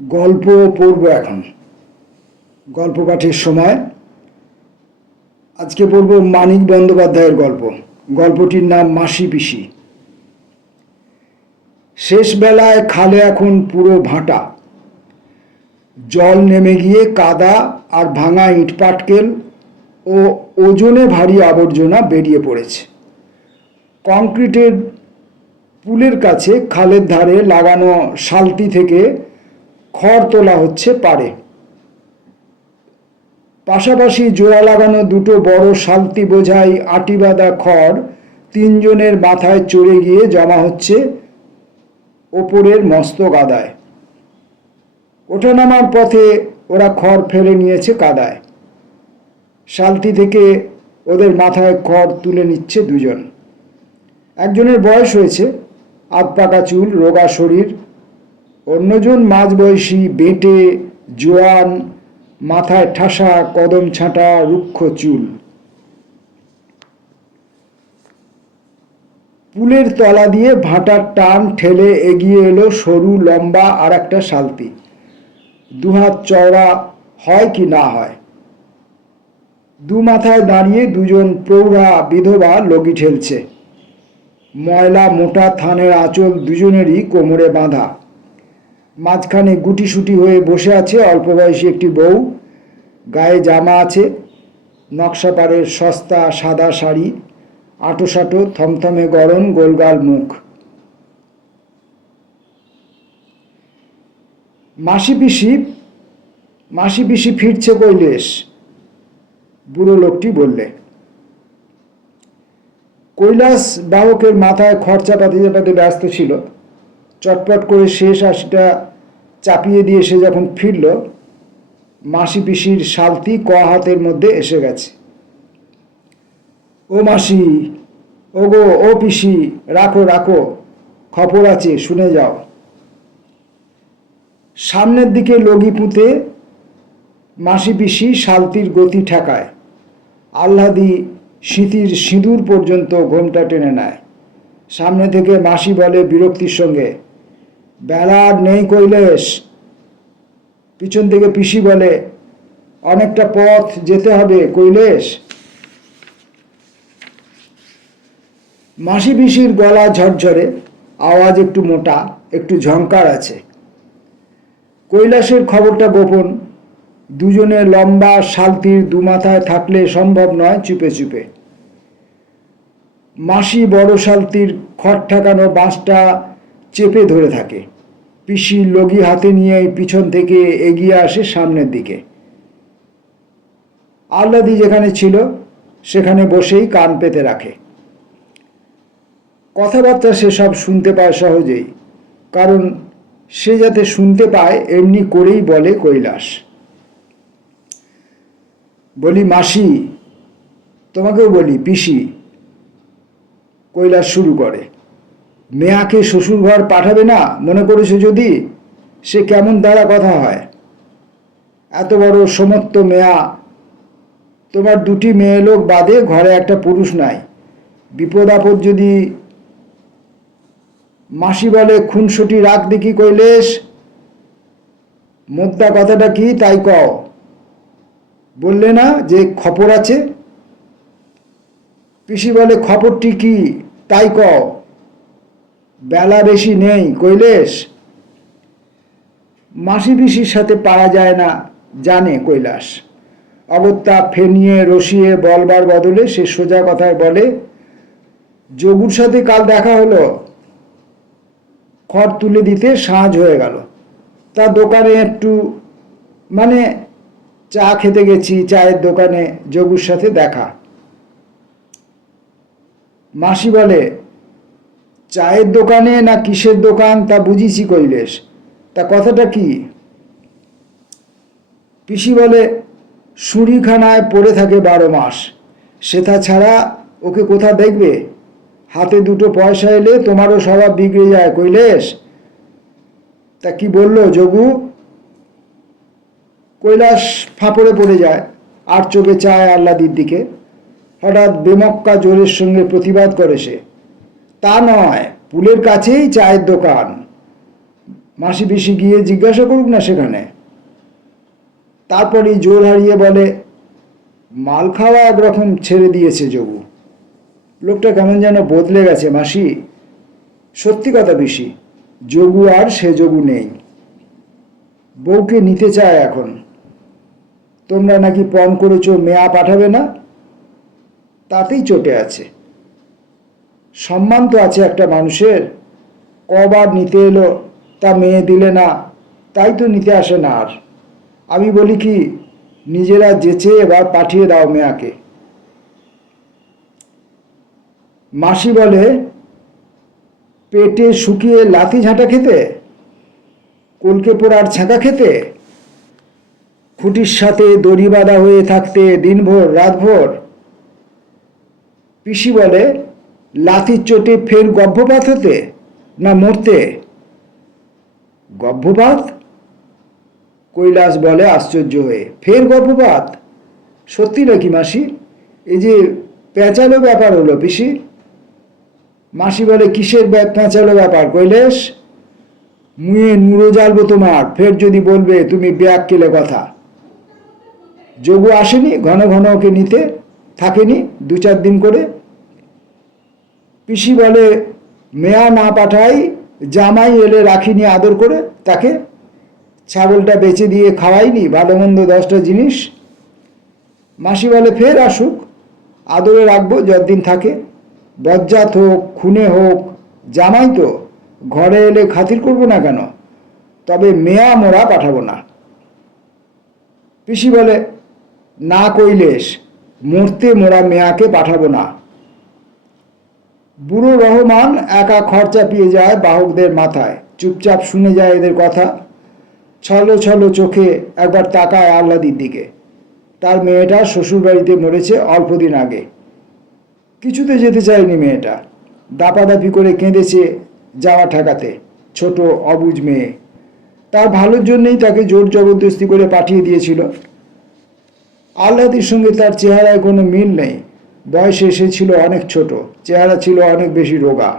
গল্প পড়ব এখন। গল্প পাঠের সময় আজকে পড়ব মানিক বন্দ্যোপাধ্যায়ের গল্প। গল্পটির নাম মাসি পিসি। শেষ বেলায় খালে এখন পুরো ভাঁটা। জল নেমে গিয়ে কাদা আর ভাঙা ইটপাটকেল ও ওজনে ভারী আবর্জনা বেরিয়ে পড়েছে। কংক্রিটের পুলের কাছে খালের ধারে লাগানো শালতি থেকে খড় তোলা হচ্ছে পাড়ে। পাশাপাশি জোড়া লাগানো দুটো বড় শালতি বোঝাই আটি বাঁধা খড় তিনজনের মাথায় চড়ে গিয়ে জমা হচ্ছে ওপরের মস্ত গাদায়। ওঠানামার পথে ওরা খড় ফেলে নিয়েছে কাদায়। শালতি থেকে ওদের মাথায় খড় তুলে নিচ্ছে দুজন। একজনের বয়স হয়েছে, আধ পাকা চুল, রোগা শরীর। অন্যজন মাঝবয়সী, বেঁটে, জোয়ান, মাথায় ঠাসা কদম ছাঁটা রুক্ষ চুল। পুলের তলা দিয়ে ভাটার টান ঠেলে এগিয়ে এলো সরু লম্বা আর একটা শালতি। দুহাত চওড়া হয় কি না হয়। দু মাথায় দাঁড়িয়ে দুজন প্রৌঢ়া বিধবা লগি ঠেলছে। ময়লা মোটা থানের আঁচল দুজনেরই কোমরে বাঁধা। মাঝখানে গুটিসুটি হয়ে বসে আছে অল্প বয়সী একটি বউ। গায়ে জামা আছে, নকশাপাড়ের সস্তা সাদা শাড়ি, আঁটোসাঁটো থমথমে গরম, গোলগাল মুখ। মাসি পিসি ফিরছে কৈলেশ, বুড়ো লোকটি বললে। কৈলাস বাহকের মাথায় খড় চাপাতে চাপাতে ব্যস্ত ছিল। চটপট করে শেষ আশিটা চাপিয়ে দিয়ে সে যখন ফিরল, মাসি পিসির শালতি হাতের মধ্যে এসে গেছে। ও মাসি, ও গো, ও পিসি, রাখো রাখো, খবর আছে, শুনে যাও। সামনের দিকে লগি পুঁতে মাসি পিসি শালতির গতি ঠেকায়। আহ্লাদি স্মৃতির সিঁদুর পর্যন্ত ঘোমটা টেনে নেয়। সামনে থেকে মাসি বলে বিরক্তির সঙ্গে, বেলা আর নেই কৈলেশ। পিছন থেকে পিসি বলে, অনেকটা পথ যেতে হবে কৈলেশ। মাসি পিসির গলা ঝরঝরে, আওয়াজ একটু মোটা, একটু ঝংকার আছে। কৈলাসের খবরটা গোপন। দুজনে লম্বা শালতির দুমাথায় থাকলে সম্ভব নয় চুপে চুপে। মাসি বড় শালতির খড় ঠেকানো বাঁশটা চেপে ধরে থাকে। পিসি লগি হাতে নিয়ে পিছন থেকে এগিয়ে আসে সামনের দিকে। আহ্লাদি যেখানে ছিল সেখানে বসেই কান পেতে রাখে। কথাবার্তা সে সব শুনতে পায় সহজেই, কারণ সে যাতে শুনতে পায় এমনি করেই বলে কৈলাস। বলি মাসি, তোমাকেও বলি পিসি। কৈলাস শুরু করে, মেয়াকে শ্বশুর ঘর পাঠাবে না মনে করেছো যদি? সে কেমন তারা কথা হয়? এত বড় সমর্থ মেয়া, তোমার দুটি মেয়ে লোক বাদে ঘরে একটা পুরুষ নাই। বিপদ আপদ যদি। মাসি বলে, খুনসুটি রাখ দেখি কৈলেশ, মোদ্দা কথাটা কি তাই কও। বললে না যে খবর আছে? পিসি বলে, খবরটি কি তাই কও। বেলা বেশি নেই কৈলেশ। মাসি পিসির সাথে পারা যায় না জানে কৈলাস। অগত্যা ফেনিয়ে রসিয়ে বলবার বদলে সে সোজা কথায় বলে, যোগুর সাথে কাল দেখা হলো। খড় তুলে দিতে সাঁঝ হয়ে গেল। তা দোকানে একটু চা খেতে গেছি, চায়ের দোকানে যোগুর সাথে দেখা। মাসি বলে, চায়ের দোকানে না কিসের দোকান তা বুঝিছি কৈলেশ, তা কথাটা কি? পিসি বলে, সুঁড়িখানায় পড়ে থাকে 12 মাস, সেটা ছাড়া ওকে কোথা দেখবে? হাতে দুটো পয়সা এলে তোমারও স্বভাব বিগড়ে যায় কৈলেশ। তা কি বললো যোগু? কৈলাস ফাঁপড়ে পড়ে যায়, আর চোখে চায় আহ্লাদির দিকে। হঠাৎ বেমক্কা জোরের সঙ্গে প্রতিবাদ করে সে, তা নয়, পুলের কাছেই চায়ের দোকান। মাসি পিসি গিয়ে জিজ্ঞাসা করুক না সেখানে। তারপরেই জোর হারিয়ে বলে, মাল খাওয়া একরকম ছেড়ে দিয়েছে যোগু। লোকটা কেমন যেন বদলে গেছে মাসি। সত্যি কথা পিসি, যোগু আর সে যোগু নেই। বউকে নিতে চায় এখন। তোমরা নাকি পণ করেছ মেয়া পাঠাবে না, তাতেই চটে আছে। সম্মান তো আছে একটা মানুষের। কবার নিতে এলো, তা মেয়ে দিলে না, তাই তো নিতে আসে না আর। আমি বলি কি, নিজেরা যেচে এবার পাঠিয়ে দাও মেয়াকে। মাসি বলে, পেটে শুকিয়ে লাথি ঝাঁটা খেতে, কলকে পোড়ার ছ্যাঁকা খেতে, খুঁটির সাথে দড়ি বাঁধা হয়ে থাকতে দিনভর রাতভর। পিসি বলে, লাথির চোটে ফের গর্ভপাত হতে, না মরতে? গর্ভপাত? কৈলাস বলে আশ্চর্য হয়ে, ফের গর্ভপাত? সত্যি নাকি মাসি? এই যে পেঁচালো ব্যাপার হলো পিসি। মাসি বলে, কিসের পেঁচালো ব্যাপার কৈলাস? মুয়ে নুড়ো জ্বালবো তোমার, ফের যদি বলবে তুমি ব্যাগ কেলে কথা। যোগু আসেনি ঘন ঘন ওকে নিতে, থাকেনি 2-4 দিন করে। পিসি বলে, মেয়া না পাঠাই, জামাই এলে রাখিনি আদর করে তাকে। ছাগলটা বেচে দিয়ে খাওয়াইনি ভালো মন্দ 10টা জিনিস। মাসি বলে, ফের আসুক, আদরে রাখবো যতদিন থাকে। বজ্জাত হোক, খুনে হোক, জামাই তো, ঘরে এলে খাতির করবো না কেন? তবে মেয়া মোরা পাঠাবো না। পিসি বলে, না কৈলেশ, মরতে মোরা মেয়াকে পাঠাবো না। বুড়ো রহমান একা খরচা পেয়ে যায় বাহকদের মাথায়, চুপচাপ শুনে যায় এদের কথা। ছলো ছলো চোখে একবার তাকায় আহ্লাদির দিকে। তার মেয়েটা শ্বশুরবাড়িতে মরেছে অল্প দিন আগে। কিছুতে যেতে চায়নি মেয়েটা, দাপাদাপি করে কেঁদেছে যাওয়া ঠেকাতে। ছোট অবুঝ মেয়ে, তার ভালোর জন্যই তাকে জোর জবরদস্তি করে পাঠিয়ে দিয়েছিল। আহ্লাদির সঙ্গে তার চেহারায় কোনো মিল নেই। বয়সে সে ছিল অনেক ছোট, চেহারা ছিল অনেক বেশি রোগা।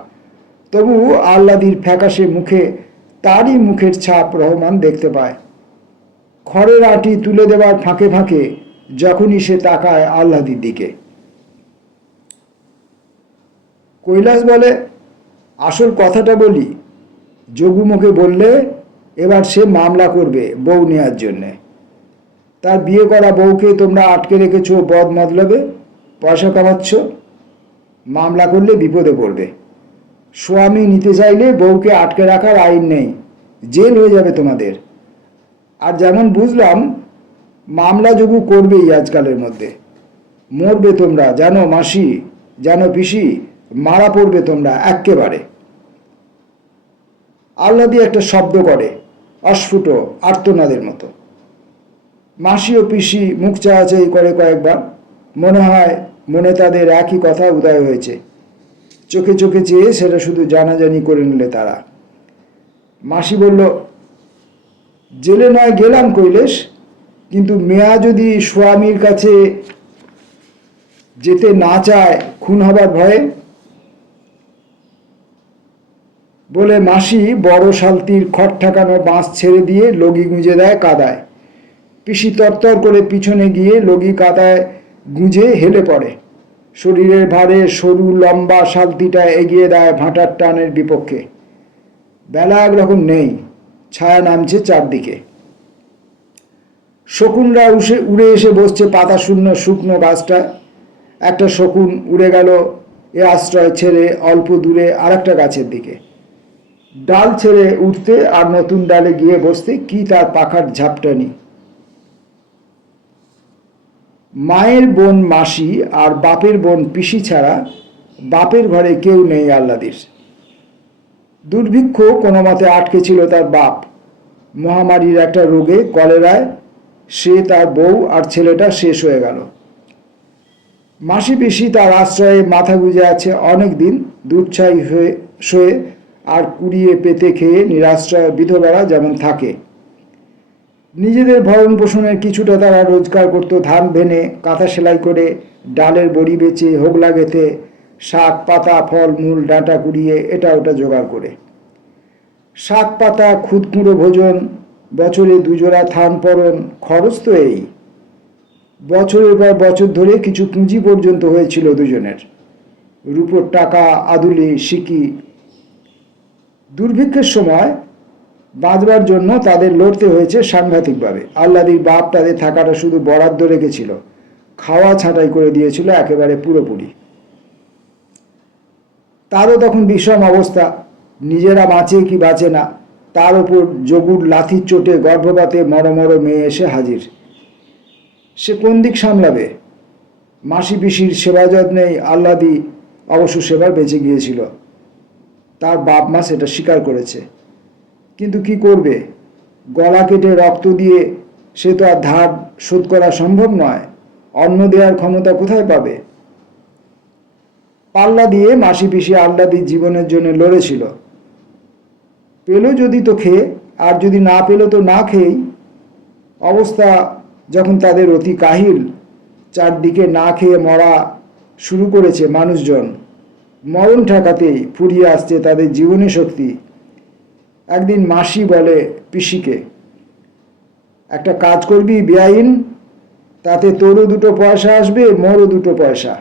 তবু আহ্লাদির ফ্যাকাশে মুখে তারই মুখের ছাপ রহমান দেখতে পায়। খড়ের আঁটি তুলে দেবার ফাঁকে ফাঁকে যখনই সে তাকায় আহ্লাদির দিকে। কৈলাস বলে, আসল কথাটা বলি। যোগু মুখে বললে এবার সে মামলা করবে বউ নেওয়ার জন্যে। তার বিয়ে করা বউকে তোমরা আটকে রেখেছো বদ মতলবে, পয়সা কামাচ্ছ। মামলা করলে বিপদে পড়বে। স্বামী নিতে চাইলে বউকে আটকে রাখার আইন নেই, জেল হয়ে যাবে তোমাদের। আর যেমন বুঝলাম, মামলা যোগু করবেই আজকালের মধ্যে। মরবে তোমরা, জানো মাসি, জানো পিসি, মারা পড়বে তোমরা এক্কেবারে। আহ্লাদি একটা শব্দ করে, অস্ফুট আর্তনাদের মতো। মাসি ও পিসি মুখ চাওয়াচাই করে কয়েকবার। মনে হয় মনে তাদের একই কথা উদয় হয়েছে। চোখে চোখে চেয়ে সেটা শুধু জানাজানি করে নিলে তারা। মাসি বলল, জেলে নয় গেলাম কৈলেশ, কিন্তু মেয়া যদি স্বামীর কাছে যেতে না চায় খুন হবার ভয়ে। বলে মাসি বড় শালতির খড় ঠেকানো বাঁশ ছেড়ে দিয়ে লগি গুঁজে দেয় কাদায়। পিসি তরতর করে পিছনে গিয়ে লগি কাদায় গুঁজে হেলে পড়ে। শরীরের ভারে সরু লম্বা শালতিটা এগিয়ে দেয় ভাটার টানের বিপক্ষে। বেলা একরকম নেই, ছায়া নামছে চারদিকে। শকুনরা উড়ে এসে বসছে পাতা শূন্য শুকনো গাছটায়। একটা শকুন উড়ে গেল এ আশ্রয় ছেড়ে অল্প দূরে আর একটা গাছের দিকে। ডাল ছেড়ে উঠতে আর নতুন ডালে গিয়ে বসতে কি তার পাখার ঝাপটানি। মায়ের বোন মাসি আর বাপের বোন পিসি ছাড়া বাপের ঘরে কেউ নেই আহ্লাদির। দুর্ভিক্ষ কোনো মতে আটকে ছিল তার বাপ। মহামারীর একটা রোগে, কলেরায়, সে, তার বউ আর ছেলেটা শেষ হয়ে গেল। মাসি পিসি তার আশ্রয়ে মাথা গুঁজে আছে অনেক দিন, দুধছাই হয়ে শোয়ে আর কুড়িয়ে পেতে খেয়ে নিরাশ্রয় বিধবারা যেমন থাকে। নিজেদের ভরণ পোষণের কিছুটা তারা রোজগার করত ধান ভেনে, কাঁথা সেলাই করে, ডালের বড়ি বেচে, হোগলা গেঁথে, শাক পাতা ফল মূল ডাঁটা কুড়িয়ে এটা ওটা জোগাড় করে। শাক পাতা, খুদকুঁড়ো ভোজন, বছরে দুজোড়া থান পরন, খরচ তো এই। বছরের পর বছর ধরে কিছু পুঁজি পর্যন্ত হয়েছিল দুজনের। রূপোর টাকা, আদুলি, সিকি। দুর্ভিক্ষের সময় বাঁচবার জন্য তাদের লড়তে হয়েছে সাংঘাতিকভাবে। আহ্লাদির বাপ তাদের থাকাটা শুধু বরাদ্দ রেখেছিল, খাওয়া ছাঁটাই করে দিয়েছিল একেবারে পুরোপুরি। তারও তখন বিষম অবস্থা, নিজেরা বাঁচে কি বাঁচে না, তার ওপর যোগুর লাথির চোটে গর্ভপাতে মরমর মেয়ে এসে হাজির। সে কোন দিক সামলাবে? মাসি পিসির সেবা যত্নেই আহ্লাদি অবশ্য সেবার বেঁচে গিয়েছিল, তার বাপ মা সেটা স্বীকার করেছে। কিন্তু কি করবে? গলা কেটে রক্ত দিয়ে সে তো আর ধার শোধ করা সম্ভব নয়। অন্ন দেওয়ার ক্ষমতা কোথায় পাবে? পাল্লা দিয়ে মাসি পিসি আহ্লাদির জীবনের জন্য লড়েছিল। পেল যদি তো খেয়ে, আর যদি না পেল তো না খেয়েই। অবস্থা যখন তাদের অতি কাহিল, চারদিকে না খেয়ে মরা শুরু করেছে মানুষজন, মরণ ঠেকাতেই ফুরিয়ে আসছে তাদের জীবনী শক্তি। একদিন মাসি বলে পিসিকে, একটা কাজ করবি বেআইন, তাতে তোরও দুটো পয়সা আসবে, মোরও দুটো পয়সা।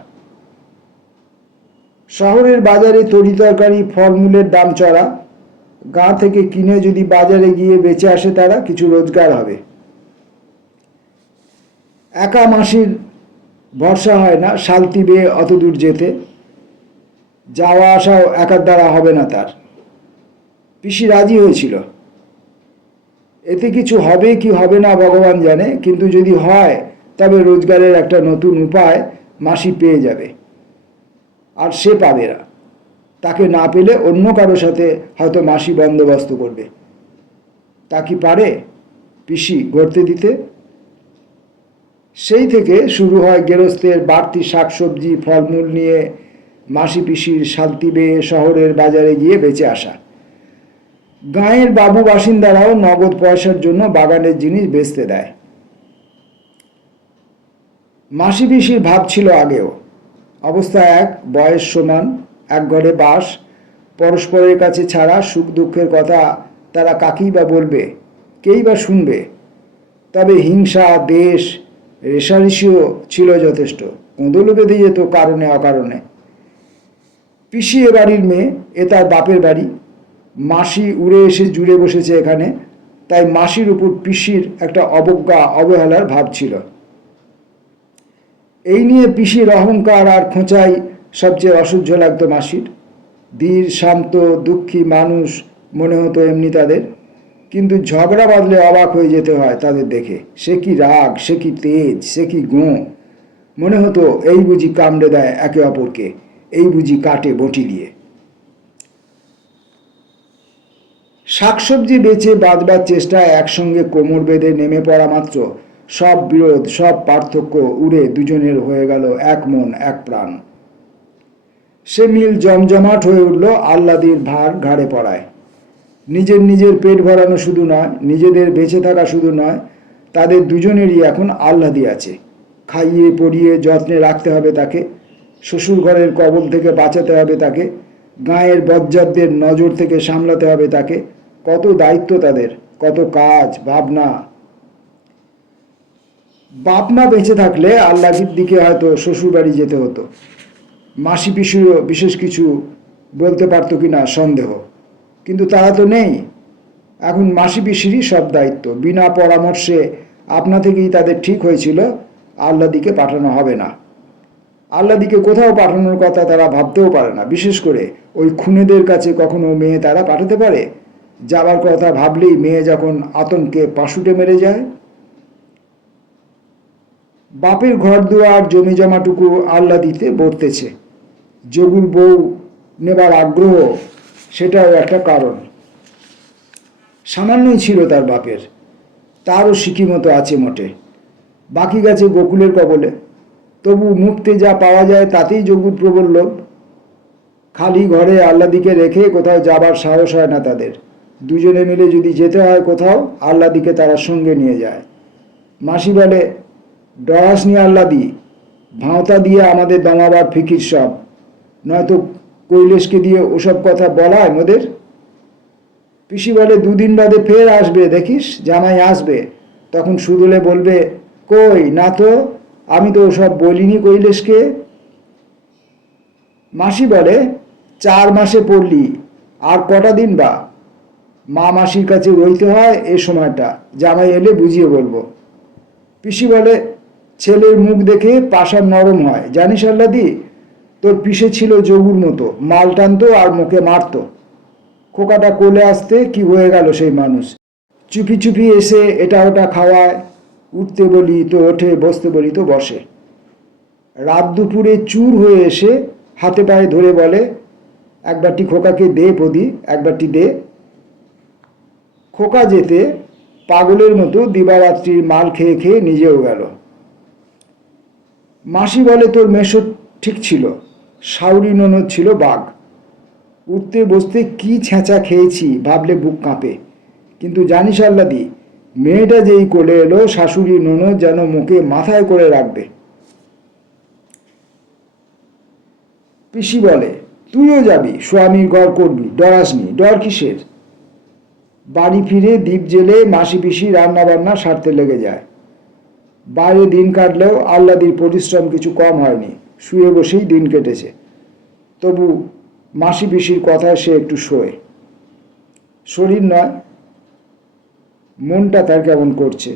শহরের বাজারে তরি তরকারি, ফলমূলের দাম চড়া, গাঁ থেকে কিনে যদি বাজারে গিয়ে বেচে আসে তারা, কিছু রোজগার হবে। একা মাসির ভরসা হয় না শালতি বেয়ে অত দূর যেতে, যাওয়া আসাও একার দ্বারা হবে না তার। পিসি রাজি হয়েছিল। এতে কিছু হবে কি হবে না ভগবান জানে, কিন্তু যদি হয় তবে রোজগারের একটা নতুন উপায় মাসি পেয়ে যাবে, আর সে পাবে না। তাকে না পেলে অন্য কারো সাথে হয়তো মাসি বন্দোবস্ত করবে। তা কি পারে পিসি গড়তে দিতে? সেই থেকে শুরু হয় গেরস্তের বাড়তি শাকসবজি, ফলমূল নিয়ে মাসি পিসির শালতি বেয়ে শহরের বাজারে গিয়ে বেচে আসা। গাঁয়ের বাবু বাসিন্দারাও নগদ পয়সার জন্য বাগানের জিনিস বেচতে দেয়। মাসি পিসির ভাব ছিল আগেও। অবস্থা এক, বয়স সমান, এক ঘরে বাস, পরস্পরের কাছে ছাড়া সুখ দুঃখের কথা তারা কাকেই বা বলবে, কেই বা শুনবে। তবে হিংসা, দেশ, রেষারেষিও ছিল যথেষ্ট, কোঁদলও বেঁধে যেত কারণে অকারণে। পিসি এ বাড়ির মেয়ে, এ তার বাপের বাড়ি। মাসি উড়ে এসে জুড়ে বসেছে এখানে, তাই মাসির উপর পিসির একটা অবজ্ঞা, অবহেলার ভাব ছিল। এই নিয়ে পিসির অহংকার আর খোঁচাই সবচেয়ে অসহ্য লাগতো মাসির। ধীর, শান্ত, দুঃখী মানুষ মনে হতো এমনি তাদের, কিন্তু ঝগড়া বাঁধলে অবাক হয়ে যেতে হয় তাদের দেখে। সে কি রাগ, সে কি তেজ, সে কি গোঁ! মনে হতো এই বুঝি কামড়ে দেয় একে অপরকে, এই বুঝি কাটে বটি দিয়ে। শাকসবজি বেচে বাঁচবার চেষ্টায় একসঙ্গে কোমর বেঁধে নেমে পড়া মাত্র সব বিরোধ, সব পার্থক্য উড়ে দুজনের হয়ে গেল এক মন, এক প্রাণ। সে মিল জমজমাট হয়ে উঠল আহ্লাদির ভার ঘাড়ে পড়ায়। নিজের পেট ভরানো শুধু নয়, নিজেদের বেঁচে থাকা শুধু নয়, তাদের দুজনেরই এখন আহ্লাদি আছে। খাইয়ে পরিয়ে যত্নে রাখতে হবে তাকে, শ্বশুর ঘরের কবল থেকে বাঁচাতে হবে তাকে, গাঁয়ের বজ্জাতদের নজর থেকে সামলাতে হবে তাকে। কত দায়িত্ব তাদের, কত কাজ, ভাবনা। বাপ মা বেঁচে থাকলে আহ্লাদির দিকে হয়তো শ্বশুর বাড়ি যেতে হতো। মাসি পিসিও বিশেষ কিছু বলতে পারতো কিনা সন্দেহ, কিন্তু তারা তো নেই। এখন মাসি পিসিরই সব দায়িত্ব। বিনা পরামর্শে আপনা থেকেই তাদের ঠিক হয়েছিল আহ্লাদিকে পাঠানো হবে না। আহ্লাদিকে কোথাও পাঠানোর কথা তারা ভাবতেও পারে না। বিশেষ করে ওই খুনেদের কাছে কখনো মেয়ে তারা পাঠাতে পারে? যাবার কথা ভাবলেই মেয়ে যখন আতঙ্কে পাশুটে মেরে যায়। বাপের ঘর দুয়ার, জমি জমাটুকু আহ্লাদিতে বর্তেছে। যোগুর বউ নেবার আগ্রহ, সেটাও একটা কারণ। সামান্যই ছিল তার বাপের, তারও সিকিমতো আছে মোটে, বাকি গেছে গোকুলের কবলে। তবু মুক্তে যা পাওয়া যায় তাতেই যোগুর প্রবল লোভ। খালি ঘরে আহ্লাদিকে রেখে কোথাও যাবার সাহস হয় না তাদের। দুজনে মিলে যদি যেতে হয় কোথাও, আহ্লাদিকে তারা সঙ্গে নিয়ে যায়। মাসি বলে, ডরাস নি আহ্লাদি, ভাঁওতা দিয়ে আমাদের দমাবার ফিকির সব, নয়তো কৈলেশকে দিয়ে ওসব কথা বলায় মোদের। পিসি বলে, 2 দিন বাদে ফের আসবে, দেখিস জামাই আসবে। তখন সুদলে বলবে, কই না তো, আমি তো ওসব বলিনি কৈলেশকে। মাসি বলে, 4 মাসে পড়লি, আর কটা দিন বা? মা মাসির কাছে রইতে হয় এ সময়টা, জামাই এলে বুঝিয়ে বলবো। পিসি বলে, ছেলের মুখ দেখে পাষাণ নরম হয়, জানিস আল্লাদি? তোর পিসে ছিল যোগুর মতো, মাল টানতো আর মুখে মারতো। খোকাটা কোলে আসতে কি হয়ে গেল সেই মানুষ। চুপি চুপি এসে এটা ওটা খাওয়ায়, উঠতে বলি তো ওঠে, বসতে বলি তো বসে। রাত দুপুরে চুর হয়ে এসে হাতে পায়ে ধরে বলে, একবারটি খোকাকে দে পদি, একবারটি দে। খোকা যেতে পাগলের মতো দিবারাত্রির মাল খেয়ে খেয়ে নিজেও গেল। মাসি বলে, তোর মেশো ঠিক ছিল, শাউরি ননদ ছিল বাঘ। উঠতে বসতে কি ছেঁচা খেয়েছি ভাবলে বুক কাঁপে। কিন্তু জানিস আল্লাদি, মেয়েটা যেই কোলে এলো, শাশুড়ি ননদ যেন মুখে মাথায় করে রাখবে। পিসি বলে, তুইও যাবি, স্বামীর ঘর করবি, ডরাসনি, ডর কিসের? বাড়ি ফিরে দ্বীপ জেলে মাসি পিসি রান্না বান্না সারতে লেগে যায়। বাইরে দিন কাটলেও আল্লাদির পরিশ্রম কিছু কম হয়নি, শুয়ে বসেই দিন কেটেছে। তবু মাসি পিসির কথায় সে একটু শোয়। শরীর নয়, মনটা তার কেমন করছে।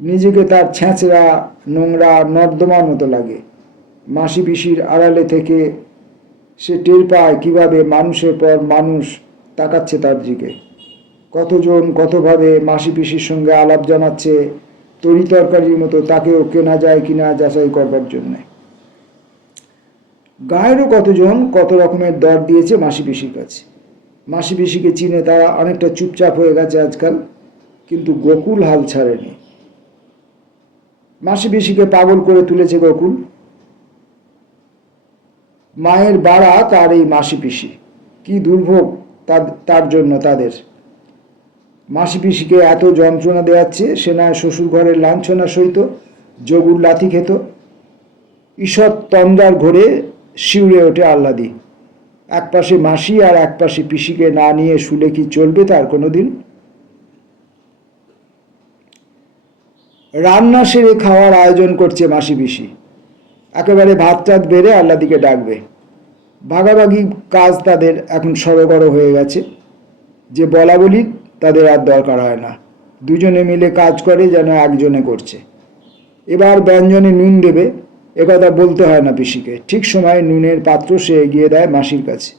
নিজেকে তার ছেঁচড়া নোংরা নর্দমার মতো লাগে। মাসি পিসির আড়ালে থেকে সে টের পায় কিভাবে মানুষের পর মানুষ তাকাচ্ছে তার দিকে। কতজন কতভাবে মাসি পিসির সঙ্গে আলাপ জানাচ্ছে, তরি তরকারির মতো তাকেও কেনা যায় কিনা যাচাই করবার জন্যে। গায়েরও কতজন কত রকমের দর দিয়েছে মাসি পিসির কাছে। মাসি পিসিকে চিনে তারা অনেকটা চুপচাপ হয়ে গেছে আজকাল, কিন্তু গোকুল হাল ছাড়েনি। মাসি পিসিকে পাগল করে তুলেছে গোকুল। মায়ের বাড়া তার এই মাসি পিসি, কি দুর্ভোগ তার জন্য তাদের। মাসি পিসিকে এত যন্ত্রণা দেওয়াচ্ছে, সে না শ্বশুর ঘরের লাঞ্ছনা সইত, যোগুর লাথি খেত। ঈষৎ তন্দার ঘরে শিউরে ওঠে আহ্লাদি। এক পাশে মাসি আর এক পাশে পিসিকে না নিয়ে শুলে কি চলবে তার কোনোদিন? রান্না সেরে খাওয়ার আয়োজন করছে মাসি পিসি। একেবারে ভাত টাত বেড়ে আহ্লাদিকে ডাকবে। ভাগাভাগি কাজ তাদের এখন সড়গড় হয়ে গেছে, যে বলা বলি তাদের আর দরকার হয় না। দুজনে মিলে কাজ করে যেন একজনে করছে। এবার ব্যঞ্জনে নুন দেবে, একথা বলতে হয় না পিসিকে। ঠিক সময়ে নুনের পাত্র সে এগিয়ে দেয় মাসির কাছে।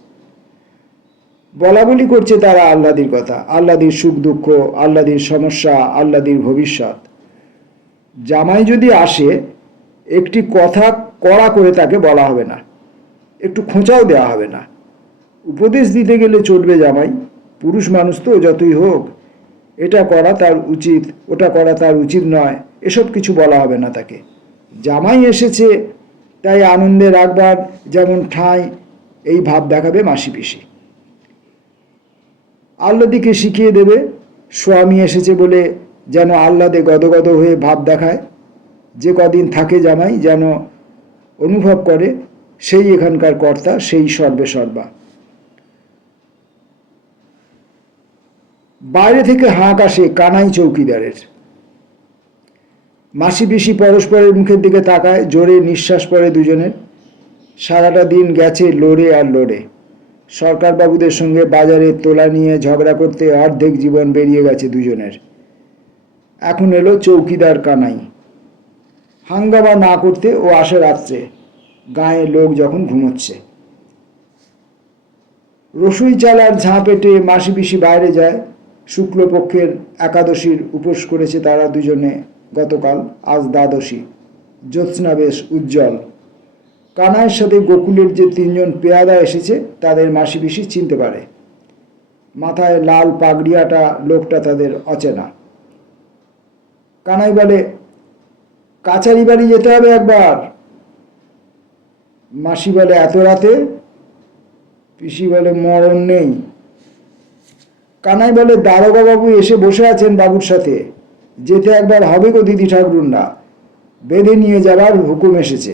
বলা বলি করছে তারা আহ্লাদির কথা, আহ্লাদির সুখ দুঃখ, আহ্লাদির সমস্যা, আহ্লাদির ভবিষ্যৎ। জামাই যদি আসে, একটি কথা কড়া করে তাকে বলা হবে না, একটু খোঁচাও দেওয়া হবে না। উপদেশ দিতে গেলে চলবে জামাই, পুরুষ মানুষ তো যতই হোক, এটা করা তার উচিত, ওটা করা তার উচিত নয়, এসব কিছু বলা হবে না তাকে। জামাই এসেছে তাই আনন্দে রাখবার যেমন ঠাঁই, এই ভাব দেখাবে মাসি পিসি। আহ্লাদিকে শিখিয়ে দেবে, স্বামী এসেছে বলে যেন আহ্লাদে গদগদ হয়ে ভাব দেখায়। যে কদিন থাকে জামাই যেন অনুভব করে সেই এখানকার কর্তা, সেই সর্বে সর্বা। বাইরে থেকে হাঁক আসে কানাই চৌকিদারের। মাসি পিসি পরস্পরের মুখের দিকে তাকায়, জোরে নিঃশ্বাস পড়ে দুজনের। সারাটা দিন গেছে লড়ে আর লড়ে। সরকারবাবুদের সঙ্গে বাজারে তোলা নিয়ে ঝগড়া করতে অর্ধেক জীবন বেরিয়ে গেছে দুজনের। এখন এলো চৌকিদার কানাই। হাঙ্গামা না করতে ও আসে রাত্রে, গায়ে লোক যখন ঘুমোচ্ছে। রসুই চাল আর ঝাঁ পেটে মাসি পিসি বাইরে যায়। শুক্লপক্ষের একাদশীর উপোস করেছে তারা দুজনে গতকাল, আজ দ্বাদশী। জ্যোৎস্না বেশ উজ্জ্বল। কানাইয়ের সাথে গোকুলের যে 3জন পেয়াদা এসেছে তাদের মাসি পিসি চিনতে পারে। মাথায় লাল পাগড়িয়াটা লোকটা তাদের অচেনা। কানাই বলে, কাছারি বাড়ি যেতে হবে একবার। মাসি বলে, এত রাতে? পিসি বলে, মরণ নেই। কানাই বলে, দারোগা বাবু এসে বসে আছেন বাবুর সাথে, যেতে একবার হবে গো দিদি ঠাকুরুন না, বেঁধে নিয়ে যাবার হুকুম এসেছে।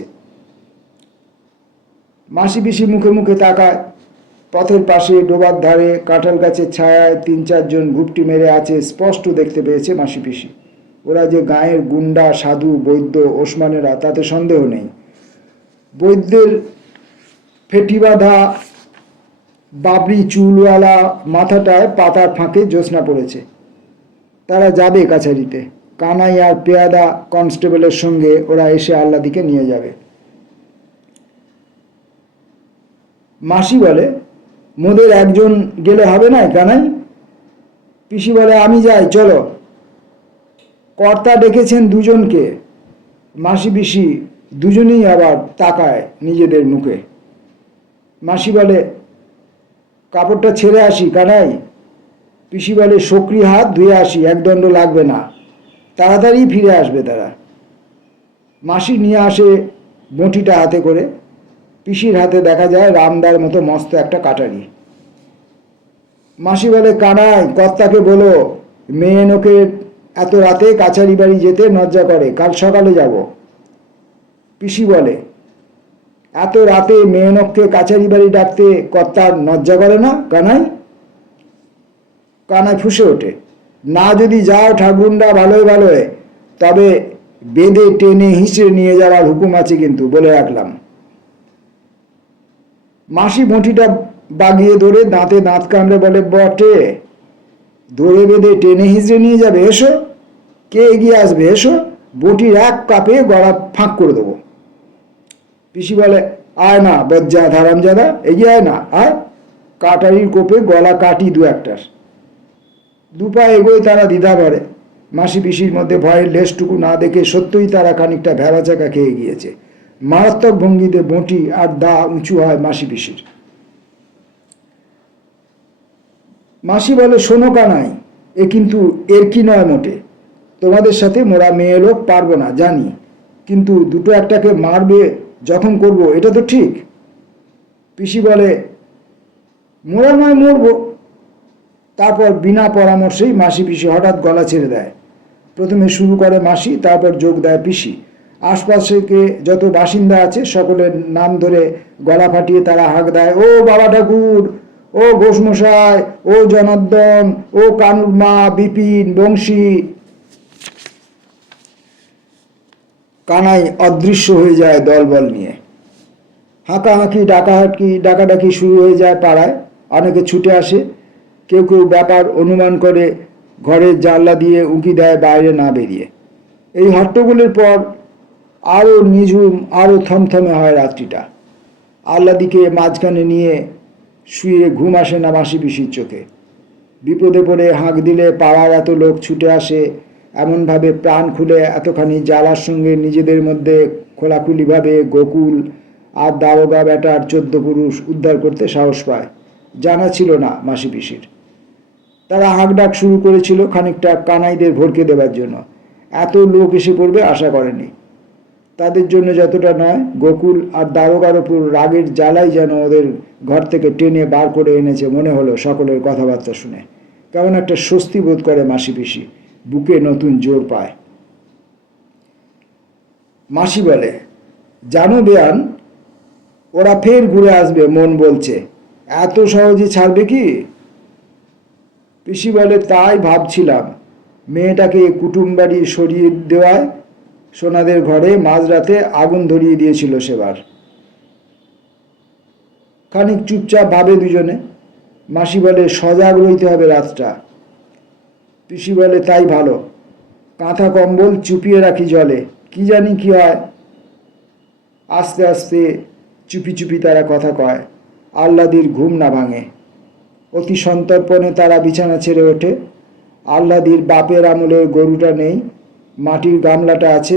মাসি পিসি মুখে মুখে তাকায়। পথের পাশে ডোবার ধারে কাঁঠাল গাছের ছায়ায় 3-4 জন ঘুপটি মেরে আছে স্পষ্ট দেখতে পেয়েছে মাসি পিসি। ওরা যে গাঁয়ের গুন্ডা, সাধু, বৈদ্য, ওসমানেরা তাতে সন্দেহ নেই। বৈদ্যের ফেটি বাঁধা বাবরি চুলওয়ালা মাথাটায় পাতার ফাঁকে জ্যোৎস্না পড়েছে। তারা যাবে কাছারিতে। কানাই আর পেয়াদা কনস্টেবলের সঙ্গে ওরা এসে আহ্লাদিকে নিয়ে যাবে। মাসি বলে, মোদের একজন গেলে হবে না কানাই? পিসি বলে, আমি যাই, চলো। কর্তা ডেকেছেন 2জনকে। মাসি পিসি দুজনেই আবার তাকায় নিজেদের মুখে। মাসি বলে, কাপড়টা ছেড়ে আসি কানাই। পিসি বলে, সক্রি হাত ধুয়ে আসি, একদণ্ড লাগবে না, তাড়াতাড়ি ফিরে আসবে তারা। মাসি নিয়ে আসে বঁটিটা হাতে করে। পিসির হাতে দেখা যায় রামদার মতো মস্ত একটা কাটারি। মাসি বলে, কানাই, কর্তাকে বলো মেয়ে নোকে এত রাতে কাছারি বাড়ি যেতে লজ্জা করে, কাল সকালে যাব। পিসি বলে, এত রাতে মেয়ে নোককে কাছারি বাড়ি ডাকতে কর্তার লজ্জা করে না কানাই? কানাই ফুঁসে ওঠে, না যদি যাও ঠাকুরুনডা ভালোই ভালোই, তবে বেঁধে টেনে হিঁচড়ে নিয়ে যাওয়ার হুকুম আছে কিন্তু, বলে রাখলাম। মাসি বঁটিটা বাগিয়ে ধরে দাঁতে দাঁত কামড়ে বলে, বটে, ধরে বেঁধে টেনে হিঁচড়ে নিয়ে যাবে? এসো, কে এগিয়ে আসবে, এসো, বঁটির এক কাপে গলা ফাঁক করে দেবো। পিসি বলে, আয় না বজ্জা হারামজাদা, এগিয়ে আয় না, আয়। কাটারির কোপে গলা কাটি 2-1টার। 2 পা এগোয় তারা দ্বিধা ভরে। মাসি পিসির মধ্যে ভয়ের লেশটুকু না দেখে সত্যই তারা খানিকটা ভেড়াচাকা খেয়ে গিয়েছে। মারাত্মক ভঙ্গিতে বঁটি আর দা উঁচু হয় মাসি পিসির। মাসি বলে, শোনো কানাই, এ কিন্তু এর কি নয় মোটে। তোমাদের সাথে মোরা মেয়ে লোক পারবো না জানি, কিন্তু 2-1টাকে মারবে, জখম করব, এটা তো ঠিক। পিসি বলে, মোরা নয় মরবো। তারপর বিনা পরামর্শেই মাসি পিসি হঠাৎ গলা ছেড়ে দেয়। প্রথমে শুরু করে মাসি, তারপর যোগ দেয় পিসি। আশপাশে যত বাসিন্দা আছে সকলের নাম ধরে গলা ফাটিয়ে তারা হাঁক দেয়, ও বাবা ঠাকুর, ও ঘোষমশাই, ও জনার্দন, ও কানুর মা, বিপিন, বংশী। কানাই অদৃশ্য হয়ে যায় দলবল নিয়ে। হাঁকাহাঁকি ডাকাডাকি শুরু হয়ে যায় পাড়ায়। অনেকে ছুটে আসে, কেউ কেউ ব্যাপার অনুমান করে ঘরের জানলা দিয়ে উঁকি দেয় বাইরে না বেরিয়ে। এই হট্টগোলের পর আরও নিঝুম, আরও থমথমে হয় রাত্রিটা। আহ্লাদিকে মাঝখানে নিয়ে শুয়ে ঘুম আসে না মাসি পিসির চোখে। বিপদে পড়ে হাঁক দিলে পাড়ার এত লোক ছুটে আসে, এমনভাবে প্রাণ খুলে এতখানি জ্বালার সঙ্গে নিজেদের মধ্যে খোলাখুলিভাবে গোকুল আর দারোগা বেটার 14 পুরুষ উদ্ধার করতে সাহস পায়, জানা ছিল না মাসি পিসির। তারা হাঁকডাক শুরু করেছিল খানিকটা কানাইদের ভরকে দেবার জন্য। এত লোক এসে পড়বে আশা করেনি। তাদের জন্য যতটা নয়, গোকুল আর দারোগার ওপর রাগের জ্বালাই যেন ওদের ঘর থেকে টেনে বার করে এনেছে মনে হলো সকলের কথাবার্তা শুনে। কেমন একটা স্বস্তি বোধ করে মাসি পিসি, বুকে নতুন জোর পায়। মাসি বলে, জানো বেয়ান, ওরা ফের ঘুরে আসবে মন বলছে, এত সহজে ছাড়বে কি? পিসি বলে, তাই ভাবছিলাম। মেয়েটাকে কুটুম বাড়ি সরিয়ে দেওয়ায় সোনাদের ঘরে মাঝরাতে আগুন ধরিয়ে দিয়েছিল সেবার। খানিক চুপচাপ ভাবে দুজনে। মাসি বলে, সজাগ রইতে হবে রাতটা। পিসি বলে, তাই ভালো, কাঁথা কম্বল চুপিয়ে রাখি জলে, কি জানি কি হয়। আস্তে আস্তে চুপি চুপি তারা কথা কয়। আহ্লাদির ঘুম না ভাঙে। অতি সন্তর্পণে তারা বিছানা ছেড়ে ওঠে। আহ্লাদির বাপের আমলের গরুটা নেই, মাটির গামলাটা আছে।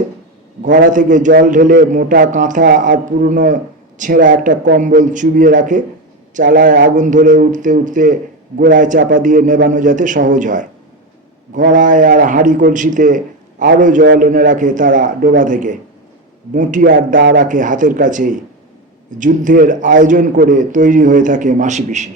ঘড়া থেকে জল ঢেলে মোটা কাঁথা আর পুরনো ছেঁড়া একটা কম্বল চুবিয়ে রাখে। চালায় আগুন ধরে উঠতে উঠতে গোড়ায় চাপা দিয়ে নেবানো যাতে সহজ হয়। ঘড়ায় আর হাঁড়ি কলসিতে আরও জল এনে রাখে তারা ডোবা থেকে। বঁটি আর দা রাখে হাতের কাছেই। যুদ্ধের আয়োজন করে তৈরি হয়ে থাকে মাসি পিসি।